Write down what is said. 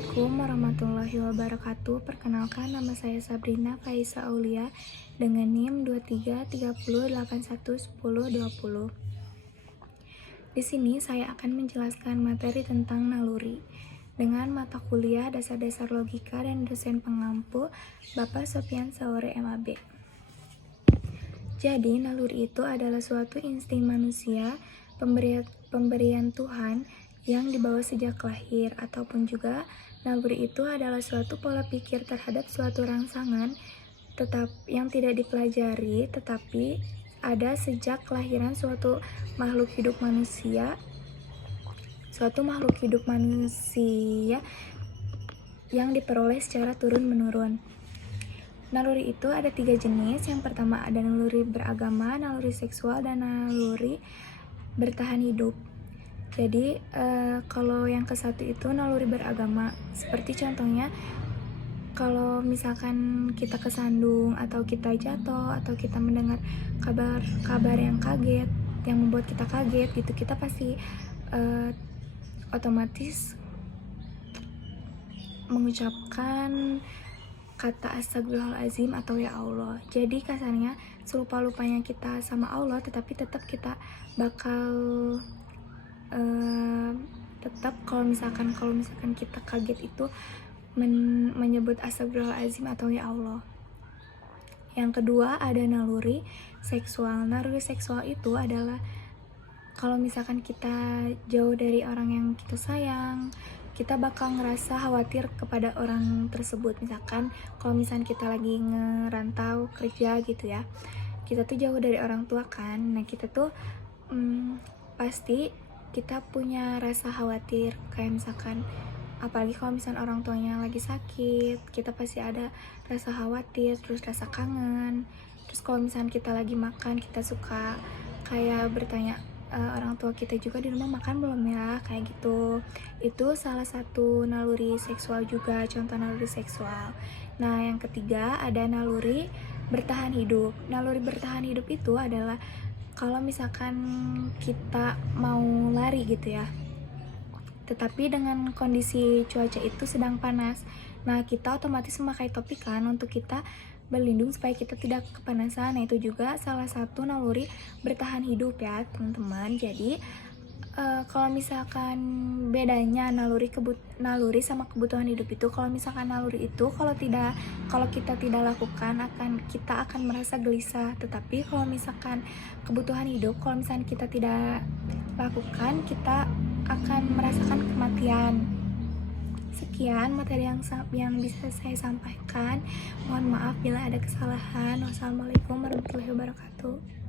Assalamualaikum warahmatullahi wabarakatuh. Perkenalkan, nama saya Sabrina Faisa Aulia dengan NIM 2330811020. Di sini saya akan menjelaskan materi tentang naluri dengan mata kuliah Dasar-Dasar Logika dan dosen pengampu Bapak Sofyan Saure MAB. Jadi, naluri itu adalah suatu insting manusia, pemberian Tuhan yang dibawa sejak lahir, ataupun juga naluri itu adalah suatu pola pikir terhadap suatu rangsangan yang tidak dipelajari tetapi ada sejak kelahiran suatu makhluk hidup manusia yang diperoleh secara turun-menurun. Naluri itu ada 3 jenis. Yang pertama ada naluri beragama, naluri seksual, dan naluri bertahan hidup. Jadi kalau yang ke satu itu naluri beragama, seperti contohnya kalau misalkan kita kesandung atau kita jatuh atau kita mendengar kabar yang kaget, yang membuat kita kaget gitu, kita pasti otomatis mengucapkan kata astagfirullahaladzim atau ya Allah. Jadi kasarnya selupa-lupanya kita sama Allah, tetapi tetap kita bakal kalau misalkan kita kaget itu menyebut astagfirullahaladzim atau ya Allah. Yang kedua ada naluri seksual. Naluri seksual itu adalah kalau misalkan kita jauh dari orang yang kita sayang, kita bakal ngerasa khawatir kepada orang tersebut. Misalkan kalau misalkan kita lagi ngerantau kerja gitu ya, kita tuh jauh dari orang tua kan. Nah kita tuh pasti kita punya rasa khawatir, kayak misalkan apalagi kalau misalkan orang tuanya lagi sakit, kita pasti ada rasa khawatir, terus rasa kangen. Terus kalau misalkan kita lagi makan, kita suka kayak bertanya orang tua kita juga di rumah makan belum ya, kayak gitu. Itu salah satu naluri seksual juga, contoh naluri seksual. Nah yang ketiga ada naluri bertahan hidup. Naluri bertahan hidup itu adalah kalau misalkan kita mau lari gitu ya, tetapi dengan kondisi cuaca itu sedang panas, nah kita otomatis memakai topi kan untuk kita berlindung supaya kita tidak kepanasan. Nah itu juga salah satu naluri bertahan hidup ya teman-teman. Jadi kalau misalkan bedanya naluri sama kebutuhan hidup itu, kalau misalkan naluri itu kalau kita tidak lakukan kita akan merasa gelisah. Tetapi kalau misalkan kebutuhan hidup, kalau misalkan kita tidak lakukan, kita akan merasakan kematian. Sekian materi yang bisa saya sampaikan. Mohon maaf bila ada kesalahan. Wassalamualaikum warahmatullahi wabarakatuh.